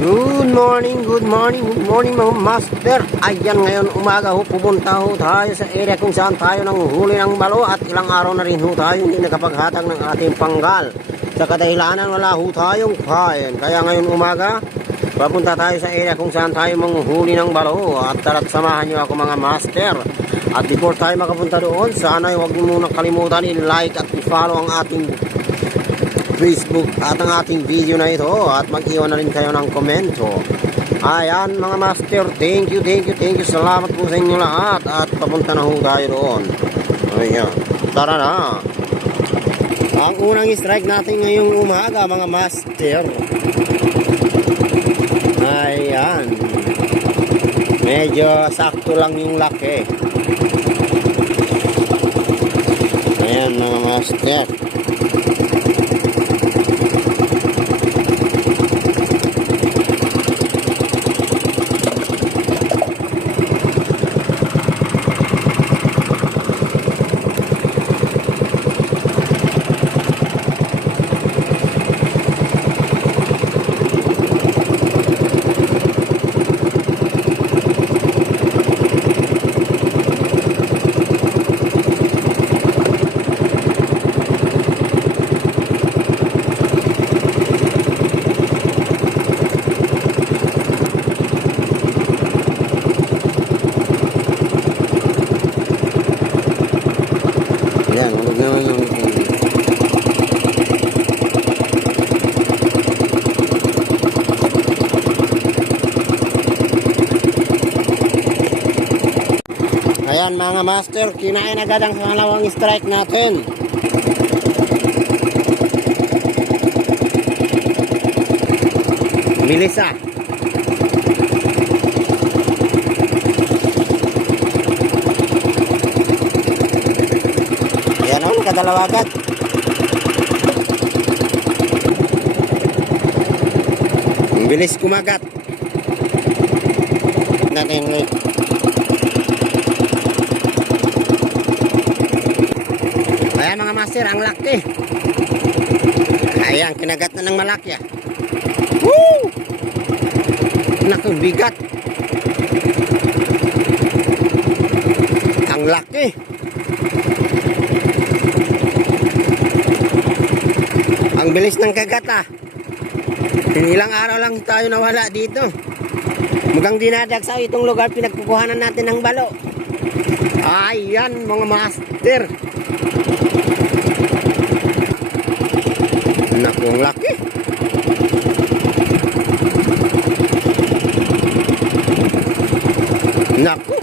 Good morning, good morning, good morning mga master. Ayan, ngayon umaga ho, pupunta ho tayo sa area kung saan tayo nang huli ng balo at ilang araw na rin ho tayo hindi nakapaghatag ng ating panggal. Sa kadahilanan wala ho tayong kain. Kaya ngayon umaga, papunta tayo sa area kung saan tayo manghuli ng balo at tara't samahan nyo ako mga master. At before tayo makapunta doon, sana huwag nyo muna kalimutan i-like at i-follow ang ating Facebook at ang ating video na ito at mag-iwan na rin kayo ng komento. Ayan mga master, thank you. Salamat po sa inyo lahat at papunta na ho tayo doon. Ayan, tara na. Ang unang strike natin ngayong umaga mga master. Ayan. Medyo sakto lang yung laki. Ayan mga master. Ayan, huwag naman yung ayan mga master, kinain agad ang pangalawang strike natin. Bilis ah. Ayan o, nakadalawa agad. Bilis kumagat. Natin ayan mga master, ang laki. Ayan, kinagat na ng malaki ah. Woo! Naku, bigat. Ang laki. Ang bilis ng kagat ah. Ilang araw lang tayo nawala dito. Mukhang dinadagsaw itong lugar pinagkukuhanan natin ng balo. Ayan mga master. Naku, ang laki. Naku.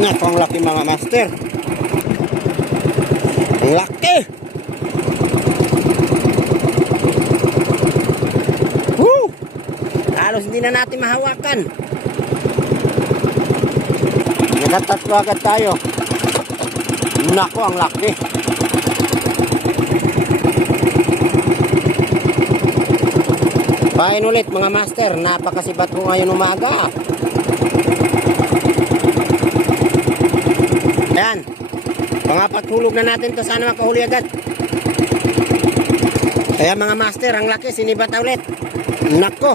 Naku, ang laki mga master. Ang laki. Woo! Halos hindi na natin mahawakan. Nagatatlo agad tayo. Naku, ang laki. Pain ulit mga master. Napakasibat ko ngayon umaga. Ayan. Pangapathulog na natin to, sana makahuli agad. Kaya mga master, ang laki, sinibat ulit. Nako.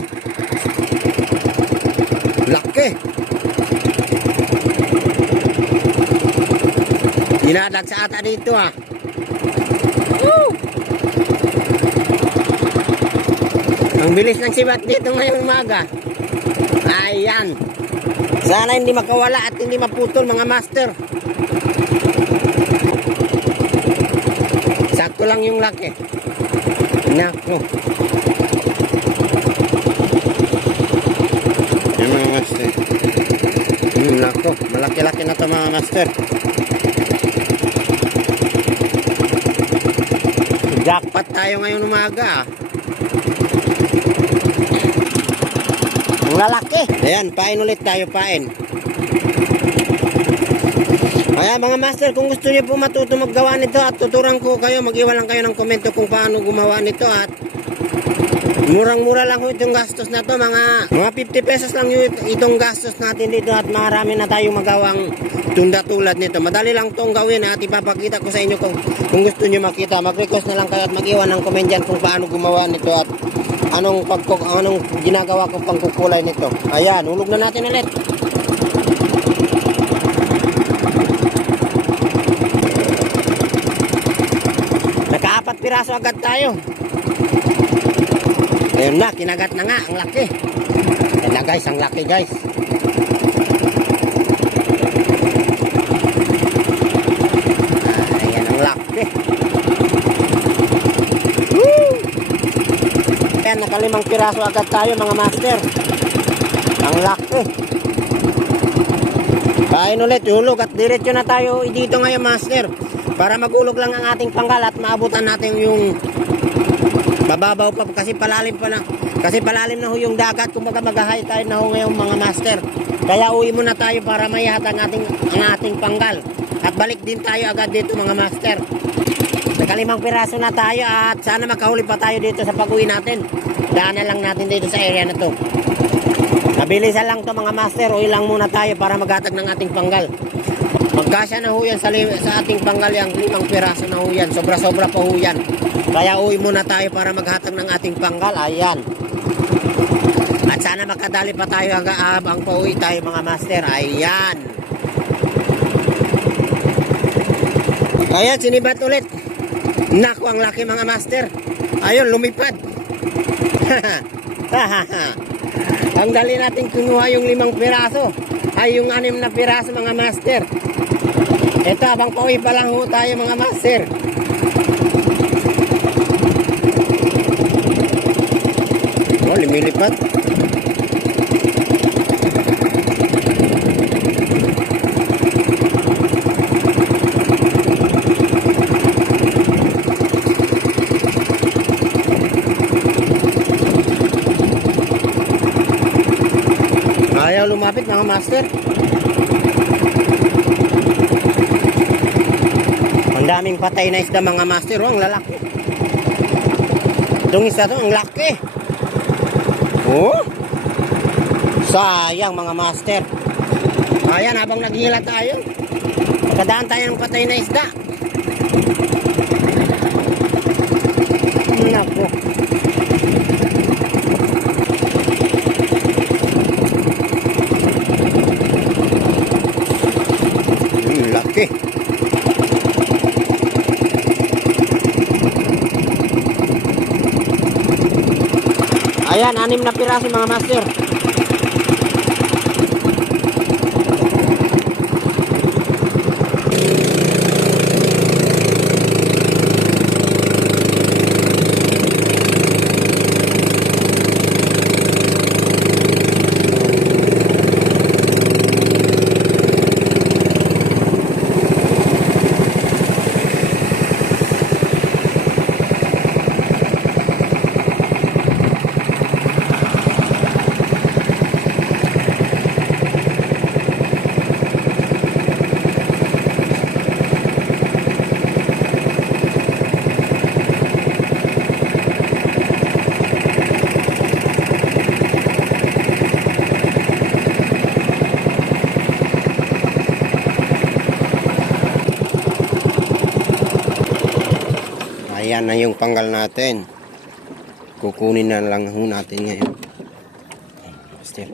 Laki. Dinadag sa ata dito ah. Woo! Ang bilis ng sibat dito ngayong umaga. Ayan. Sana hindi makawala at hindi maputol mga master. Sakto lang yung laki. Nako. Yan mga master. Nako. Malaki-laki na ito mga master. Jackpot tayo ngayon umaga. Ang lalaki. Ayan, pain ulit tayo, pain. Kaya mga master, kung gusto niyo po matuto maggawa nito at tuturan ko kayo, mag-iwan lang kayo ng komento kung paano gumawa nito at murang-mura lang ho itong gastos na to, mga 50 pesos lang itong gastos natin dito at marami na tayong magawang tunda tulad nito. Madali lang tong gawin at ipapakita ko sa inyo kung gusto niyo makita. Mag-request na lang kayo at mag-iwan ng comment dyan kung paano gumawa nito at anong ginagawa ko pangkukulay nito. Ayan, hulog na natin ulit. Naka-4 piraso agad tayo. Ayun na, kinagat na nga, ang laki. Ayun na guys, ang laki guys. Ayan, ang laki. Woo! Ayan, naka-5 piraso agad tayo mga master. Ang laki. Kain ulit, hulog at diretso na tayo dito ngayon master. Para magulog lang ang ating panggal at maabutan natin yung mababaw pa kasi palalim na ho yung dagat. Kumbaga mag-high tide na ho ngayon mga master. Kaya uwi muna tayo para mayata ang ating panggal. At balik din tayo agad dito mga master. Naka-5 piraso na tayo at sana makahuli pa tayo dito sa pag-uwi natin. Daanan lang natin dito sa area na to. Nabilisan lang to mga master. Uwi lang muna tayo para maghatag ng ating panggal. Magkasya na ho yan sa ating panggal yung 5 piraso na ho yan. Sobra-sobra pa ho yan. Kaya uwi muna tayo para maghatag ng ating panggal. Ayan. At sana makadali pa tayo hanggang pauwi tayo mga master. Ayan. Ayan, sinibat ulit. Naku, ang laki mga master. Ayun, lumipad. Ang dali natin kinuha yung 5 piraso. Ay, yung 6 na piraso mga master. Ito, abang pauwi pa lang ho tayo mga master. Oh, lumilipad. Ayaw lumapit mga master. Ang daming patay na isda mga master. Oh, ang lalaki. Itong isda to, ang laki. Oh, sayang mga master. Ayan, habang naghihila tayo, nakadaan tayo ng patay na isda. Naku. Laki. Ayan, 6 na piraso mga master. Ayan na yung panggal natin. Kukunin na lang ho natin ngayon. Master.